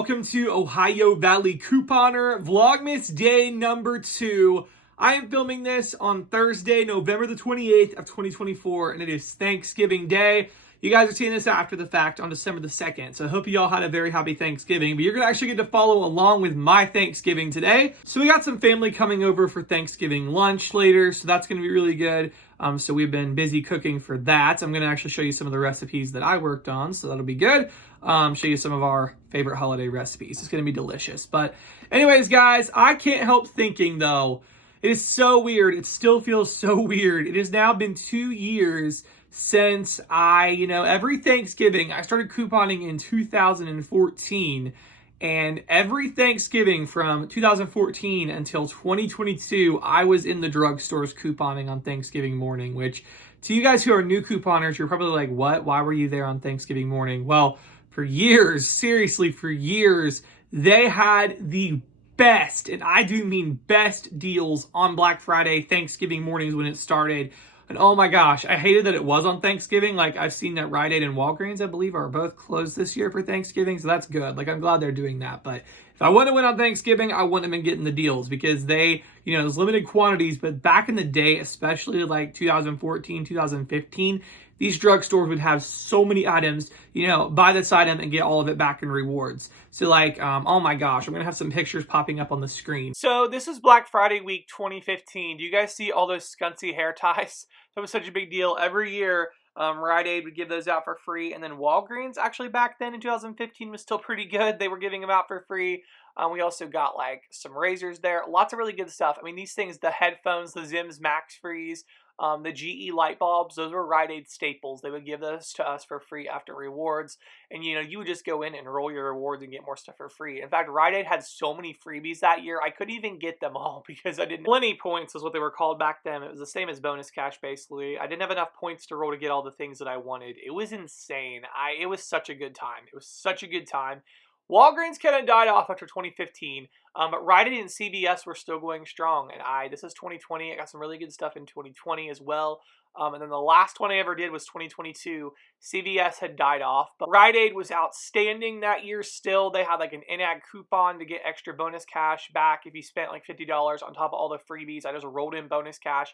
welcome to Ohio Valley Couponer Vlogmas day number 2. I am filming this on Thursday, November the 28th of 2024, and it is Thanksgiving Day. You guys are seeing this after the fact on December the 2nd, so I hope you all had a very happy Thanksgiving, but you're going to actually get to follow along with my Thanksgiving today. So we got some family coming over for Thanksgiving lunch later, so that's going to be really good. So we've been busy cooking for that. I'm going to actually show you some of the recipes that I worked on, so that'll be good. Show you some of our favorite holiday recipes. It's going to be delicious. But anyways, guys, I can't help thinking, though, it is so weird. It still feels so weird. It has now been 2 years since every Thanksgiving, I started couponing in 2014. And every Thanksgiving from 2014 until 2022, I was in the drugstores couponing on Thanksgiving morning, which to you guys who are new couponers, you're probably like, what? Why were you there on Thanksgiving morning? Well, for years, seriously, for years, they had the best, and I do mean best deals on Black Friday, Thanksgiving mornings when it started. And oh my gosh, I hated that it was on Thanksgiving. Like, I've seen that Rite Aid and Walgreens, I believe, are both closed this year for Thanksgiving, so that's good. Like, I'm glad they're doing that. But if I wouldn't have went on Thanksgiving, I wouldn't have been getting the deals because they, there's limited quantities. But back in the day, especially like 2014, 2015, these drugstores would have so many items, buy this item and get all of it back in rewards. So like, oh my gosh, I'm going to have some pictures popping up on the screen. So this is Black Friday week 2015. Do you guys see all those scunsy hair ties? That was such a big deal. Every year, Rite Aid would give those out for free. And then Walgreens, actually back then in 2015, was still pretty good. They were giving them out for free. We also got like some razors there. Lots of really good stuff. I mean, these things, the headphones, the Zims Max Freeze, the GE light bulbs, those were Rite Aid staples. They would give those to us for free after rewards. And, you would just go in and roll your rewards and get more stuff for free. In fact, Rite Aid had so many freebies that year, I couldn't even get them all because I didn't. Plenty points is what they were called back then. It was the same as bonus cash, basically. I didn't have enough points to roll to get all the things that I wanted. It was insane. It was such a good time. It was such a good time. Walgreens kind of died off after 2015, but Rite Aid and CVS were still going strong. And this is 2020. I got some really good stuff in 2020 as well. And then the last one I ever did was 2022. CVS had died off, but Rite Aid was outstanding that year still. They had like an in-ad coupon to get extra bonus cash back if you spent like $50 on top of all the freebies. I just rolled in bonus cash.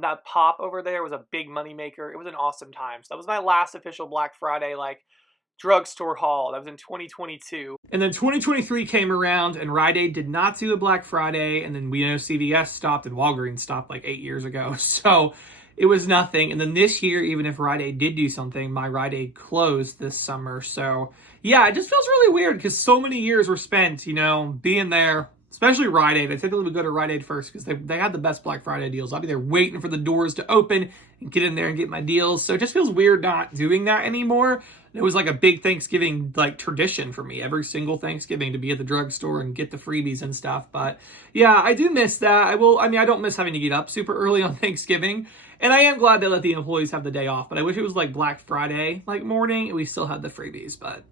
That pop over there was a big money maker. It was an awesome time. So that was my last official Black Friday, drugstore haul. That was in 2022. And then 2023 came around and Rite Aid did not do a Black Friday. And then we know CVS stopped and Walgreens stopped like 8 years ago. So it was nothing. And then this year, even if Rite Aid did do something, my Rite Aid closed this summer. So yeah, it just feels really weird because so many years were spent, being there. Especially Rite Aid. I typically would go to Rite Aid first because they had the best Black Friday deals. I'll be there waiting for the doors to open and get in there and get my deals. So it just feels weird not doing that anymore. It was like a big Thanksgiving tradition for me every single Thanksgiving to be at the drugstore and get the freebies and stuff. But yeah, I do miss that. I don't miss having to get up super early on Thanksgiving. And I am glad they let the employees have the day off. But I wish it was like Black Friday morning and we still had the freebies. But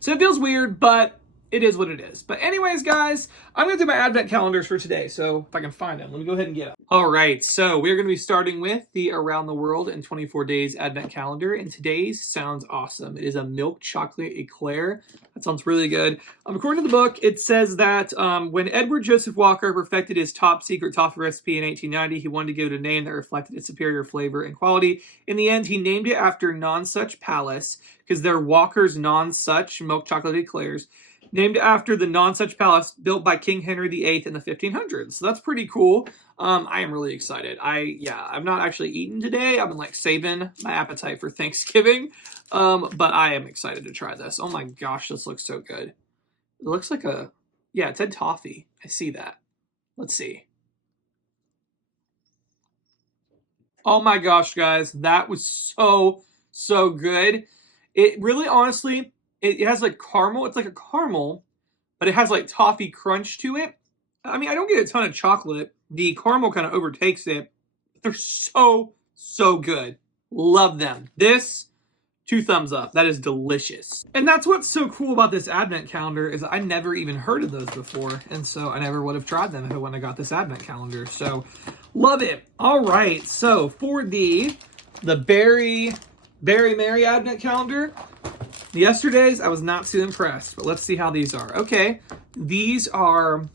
so it feels weird, but it is what it is. But anyways, guys, I'm going to do my advent calendars for today. So if I can find them, let me go ahead and get them. All right, so we're going to be starting with the Around the World in 24 Days advent calendar. And today's sounds awesome. It is a milk chocolate eclair. That sounds really good. According to the book, it says that when Edward Joseph Walker perfected his top secret toffee recipe in 1890, he wanted to give it a name that reflected its superior flavor and quality. In the end, he named it after Nonsuch Palace because they're Walker's Nonsuch milk chocolate eclairs, named after the Nonsuch Palace built by King Henry VIII in the 1500s. So that's pretty cool. I am really excited. I've not actually eaten today. I've been saving my appetite for Thanksgiving. But I am excited to try this. Oh my gosh, this looks so good. It looks like it said toffee. I see that. Let's see. Oh my gosh, guys. That was so good. It really, honestly, it has caramel. It's like a caramel, but it has toffee crunch to it. I mean, I don't get a ton of chocolate. The caramel kind of overtakes it. They're so good. Love them. This, 2 thumbs up. That is delicious. And that's what's so cool about this advent calendar is I never even heard of those before. And so I never would have tried them if I wouldn't have got this advent calendar. So love it. All right. So for the Berry Merry advent calendar, Yesterday's, I was not too impressed, but let's see how these are. Okay, these are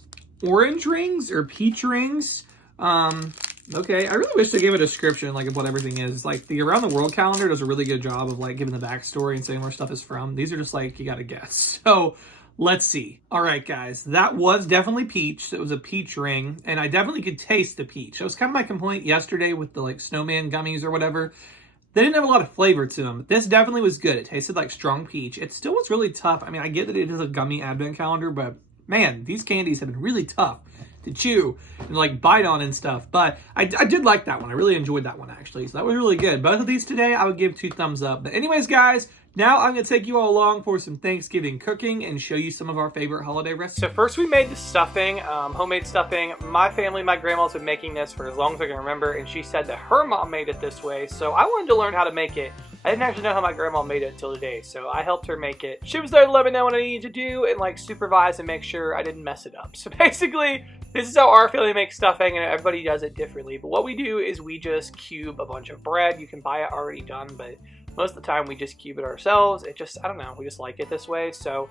orange rings or peach rings. Okay, I really wish they gave a description like of what everything is. Like the Around the World calendar does a really good job of like giving the backstory and saying where stuff is from. These are just like, you gotta guess. So let's see. All right, guys, that was definitely peach. It was a peach ring, and I definitely could taste the peach. That was kind of my complaint yesterday with the like snowman gummies or whatever. They didn't have a lot of flavor to them. This definitely was good. It tasted like strong peach. It still was really tough. I mean, I get that it is a gummy advent calendar, but man, these candies have been really tough to chew and like bite on and stuff. But I did like that one. I really enjoyed that one actually. So that was really good. Both of these today, I would give 2 thumbs up. But anyways, guys, now I'm going to take you all along for some Thanksgiving cooking and show you some of our favorite holiday recipes. So first we made the stuffing, homemade stuffing. My family, my grandma's been making this for as long as I can remember, and she said that her mom made it this way. So I wanted to learn how to make it. I didn't actually know how my grandma made it until today, so I helped her make it. She was there to let me know what I needed to do and like supervise and make sure I didn't mess it up. So basically, this is how our family makes stuffing, and everybody does it differently. But what we do is we just cube a bunch of bread. You can buy it already done, but most of the time we just cube it ourselves. It just, I don't know, we just like it this way. So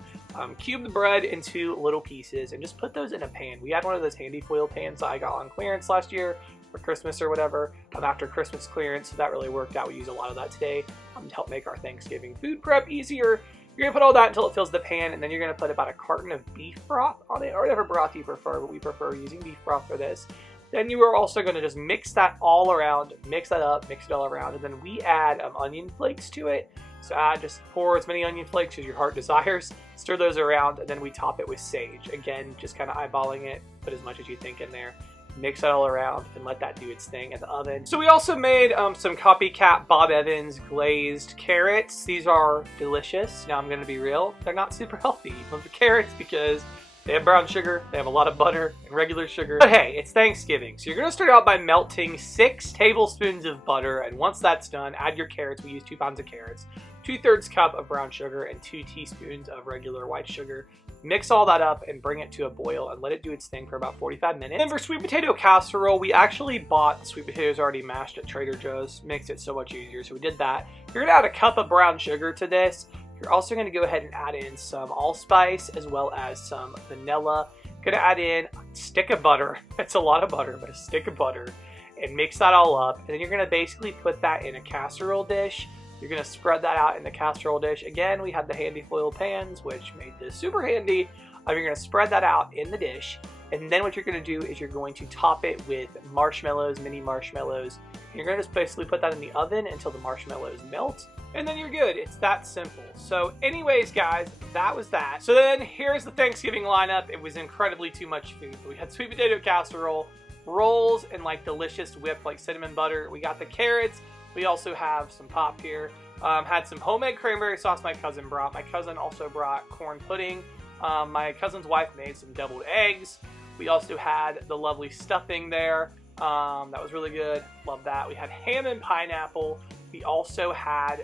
cube the bread into little pieces and just put those in a pan. We had one of those handy foil pans that I got on clearance last year for Christmas or whatever, after Christmas clearance, so that really worked out. We use a lot of that today to help make our Thanksgiving food prep easier. You're gonna put all that until it fills the pan, and then you're gonna put about a carton of beef broth on it, or whatever broth you prefer, but we prefer using beef broth for this. Then you are also gonna just mix that all around, mix that up, mix it all around, and then we add onion flakes to it. So just pour as many onion flakes as your heart desires, stir those around, and then we top it with sage. Again, just kind of eyeballing it, put as much as you think in there. Mix that all around and let that do its thing in the oven. So we also made some copycat Bob Evans glazed carrots. These are delicious. Now I'm gonna be real, they're not super healthy. Those are carrots because they have brown sugar, they have a lot of butter and regular sugar. But hey, it's Thanksgiving, so you're gonna start out by melting 6 tablespoons of butter, and once that's done, add your carrots. We use 2 pounds of carrots, 2/3 cup of brown sugar, and 2 teaspoons of regular white sugar. Mix all that up and bring it to a boil and let it do its thing for about 45 minutes. Then for sweet potato casserole, we actually bought the sweet potatoes already mashed at Trader Joe's. Makes it so much easier, so we did that. You're gonna add a cup of brown sugar to this. You're also gonna go ahead and add in some allspice as well as some vanilla. Gonna add in a stick of butter. It's a lot of butter, but a stick of butter. And mix that all up. And then you're gonna basically put that in a casserole dish. You're gonna spread that out in the casserole dish. Again, we had the handy foil pans, which made this super handy. You're gonna spread that out in the dish. And then what you're gonna do is you're going to top it with marshmallows, mini marshmallows. And you're gonna just basically put that in the oven until the marshmallows melt. And then you're good. It's that simple. So anyways, guys, that was that. So then here's the Thanksgiving lineup. It was incredibly too much food. We had sweet potato casserole, rolls, and like delicious whipped like cinnamon butter. We got the carrots. We also have some pop here. Had some homemade cranberry sauce my cousin brought. My cousin also brought corn pudding. My cousin's wife made some deviled eggs. We also had the lovely stuffing there. That was really good. Love that. We had ham and pineapple. We also had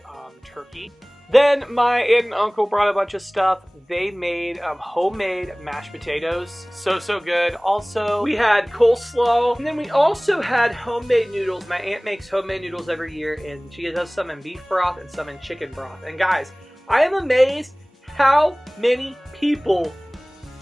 turkey. Then my aunt and uncle brought a bunch of stuff. They made homemade mashed potatoes. So good. Also, we had coleslaw. And then we also had homemade noodles. My aunt makes homemade noodles every year, and she does some in beef broth and some in chicken broth. And guys, I am amazed how many people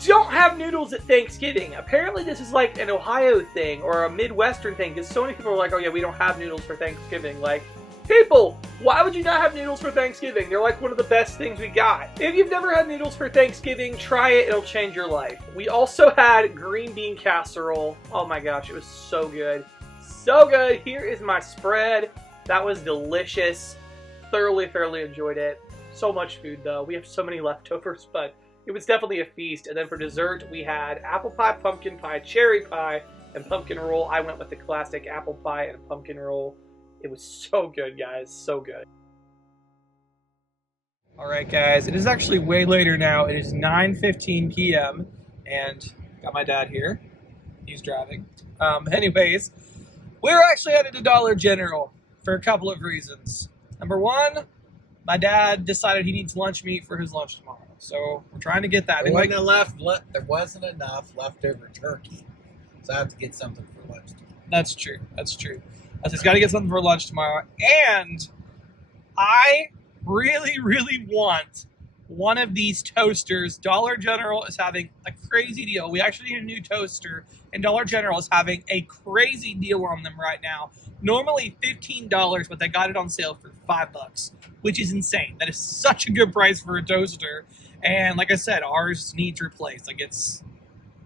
don't have noodles at Thanksgiving. Apparently this is like an Ohio thing or a Midwestern thing, because so many people are like, oh yeah, we don't have noodles for Thanksgiving. Like, people, why would you not have noodles for Thanksgiving? They're like one of the best things we got. If you've never had noodles for Thanksgiving, try it. It'll change your life. We also had green bean casserole. Oh my gosh, it was so good. So good. Here is my spread. That was delicious. Thoroughly enjoyed it. So much food though. We have so many leftovers, but it was definitely a feast. And then for dessert, we had apple pie, pumpkin pie, cherry pie, and pumpkin roll. I went with the classic apple pie and pumpkin roll. It was so good, guys. So good. All right, guys. It is actually way later now. It is 9:15 p.m. and got my dad here. He's driving. Anyways, we're actually headed to Dollar General for a couple of reasons. Number one, my dad decided he needs lunch meat for his lunch tomorrow. So we're trying to get that. There wasn't enough leftover turkey. So I have to get something for lunch tomorrow. That's true. I just got to get something for lunch tomorrow. And I really want one of these toasters. Dollar General is having a crazy deal. We actually need a new toaster, and Dollar General is having a crazy deal on them right now. Normally $15, but they got it on sale for $5, which is insane. That is such a good price for a toaster. And like I said, ours needs replaced. Like, it's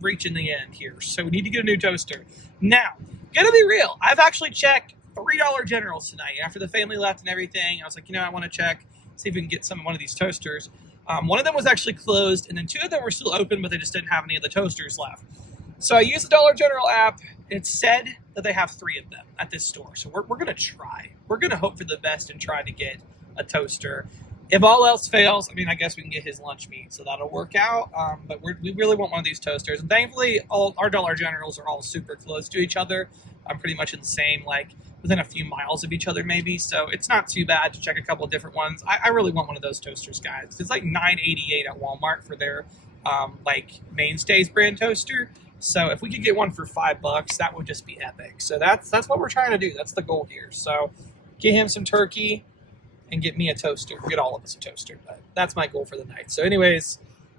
reaching the end here. So we need to get a new toaster. Now, gonna be real, I've actually checked $3 Generals tonight. After the family left and everything, I was like, I want to check, see if we can get one of these toasters. One of them was actually closed, and then two of them were still open, but they just didn't have any of the toasters left. So I used the Dollar General app, and it said that they have 3 of them at this store. So we're going to try. We're going to hope for the best and try to get a toaster. If all else fails, I guess we can get his lunch meat, so that'll work out. But we really want one of these toasters. And thankfully, all our Dollar Generals are all super close to each other. I'm pretty much in the same, within a few miles of each other maybe. So it's not too bad to check a couple of different ones. I really want one of those toasters, guys. It's like $9.88 at Walmart for their Mainstays brand toaster. So if we could get one for $5, that would just be epic. So that's what we're trying to do. That's the goal here. So get him some turkey and get me a toaster. Get all of us a toaster. But that's my goal for the night. So anyways,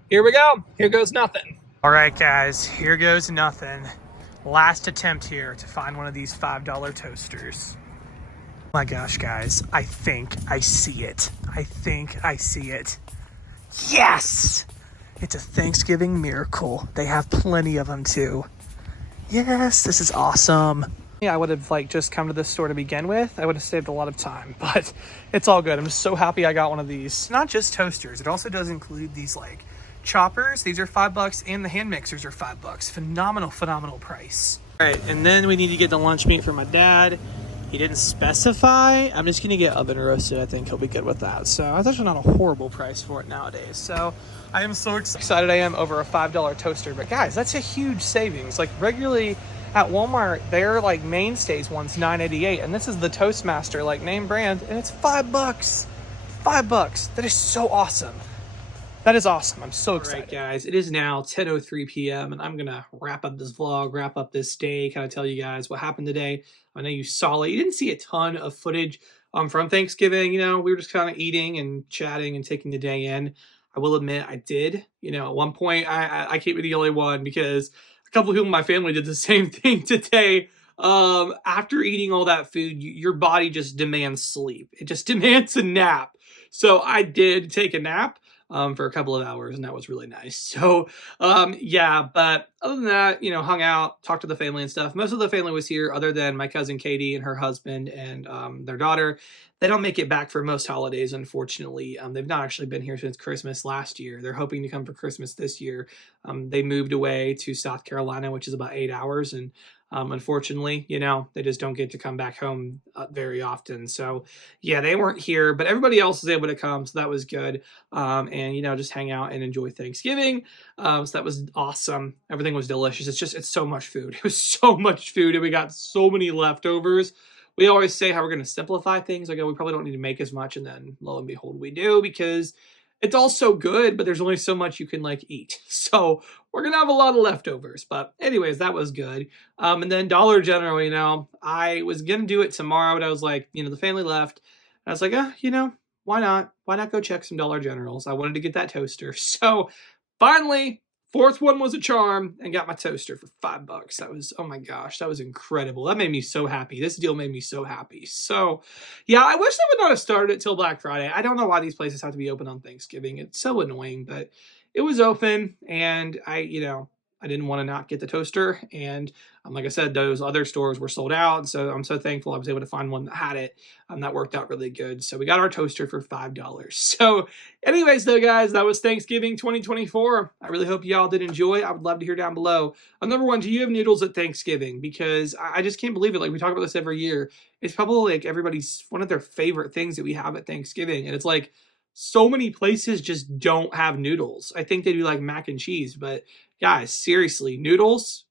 here we go. Here goes nothing. All right, guys. Here goes nothing. Last attempt here to find one of these $5 toasters. Oh my gosh, guys. I think I see it. I think I see it. Yes! It's a Thanksgiving miracle. They have plenty of them too. Yes, this is awesome. Yeah, I would have just come to this store to begin with. I would have saved a lot of time, but it's all good. I'm just so happy I got one of these. Not just toasters. It also does include these choppers. These are $5, and the hand mixers are $5. Phenomenal price. All right, and then we need to get the lunch meat for my dad. He didn't specify. I'm just gonna get oven roasted. I think he'll be good with that. So that's actually not a horrible price for it nowadays. So I am so excited I am over a $5 toaster. But guys, that's a huge savings. Regularly at Walmart, their Mainstays one's $9.88, and this is the Toastmaster name brand, and it's $5. $5. That is so awesome. That is awesome. I'm so excited. All right, guys, it is now 10:03 p.m. and I'm going to wrap up this vlog, wrap up this day, kind of tell you guys what happened today. I know you saw it. You didn't see a ton of footage from Thanksgiving. We were just kind of eating and chatting and taking the day in. I will admit I did. At one point, I can't be the only one because a couple of people in my family did the same thing today. After eating all that food, your body just demands sleep. It just demands a nap. So I did take a nap for a couple of hours, and that was really nice. So, yeah, but other than that, hung out, talked to the family and stuff. Most of the family was here other than my cousin Katie and her husband and their daughter. They don't make it back for most holidays, unfortunately. They've not actually been here since Christmas last year. They're hoping to come for Christmas this year. They moved away to South Carolina, which is about 8 hours, and unfortunately, they just don't get to come back home very often. So yeah, they weren't here, but everybody else was able to come. So that was good. And just hang out and enjoy Thanksgiving. So that was awesome. Everything was delicious. It's so much food. It was so much food, and we got so many leftovers. We always say how we're going to simplify things. We probably don't need to make as much. And then lo and behold, we do, because it's all so good, but there's only so much you can eat. So we're going to have a lot of leftovers. But anyways, that was good. And then Dollar General, I was going to do it tomorrow, but I was like, the family left. And I was like, why not? Why not go check some Dollar Generals? I wanted to get that toaster. So finally, fourth one was a charm, and got my toaster for $5. That was, oh my gosh, that was incredible. That made me so happy. This deal made me so happy. So yeah, I wish I would not have started it till Black Friday. I don't know why these places have to be open on Thanksgiving. It's so annoying, but it was open, and I didn't want to not get the toaster. And like I said, those other stores were sold out. So I'm so thankful I was able to find one that had it. That worked out really good. So we got our toaster for $5. So anyways, though, guys, that was Thanksgiving 2024. I really hope y'all did enjoy. I would love to hear down below. Number one, do you have noodles at Thanksgiving? Because I just can't believe it. We talk about this every year. It's probably everybody's one of their favorite things that we have at Thanksgiving. And it's so many places just don't have noodles. I think they do mac and cheese, but guys, seriously, noodles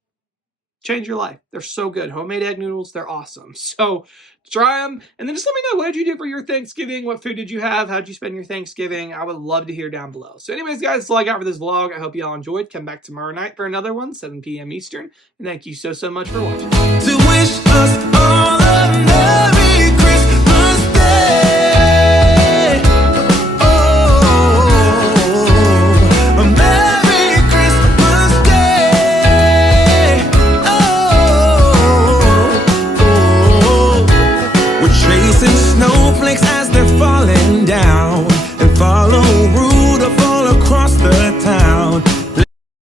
change your life. They're so good. Homemade egg noodles, they're awesome. So try them, and then just let me know, what did you do for your Thanksgiving? What food did you have? How did you spend your Thanksgiving? I would love to hear down below. So anyways, guys, that's all I got for this vlog. I hope y'all enjoyed. Come back tomorrow night for another one, 7 p.m. Eastern. And thank you so much for watching.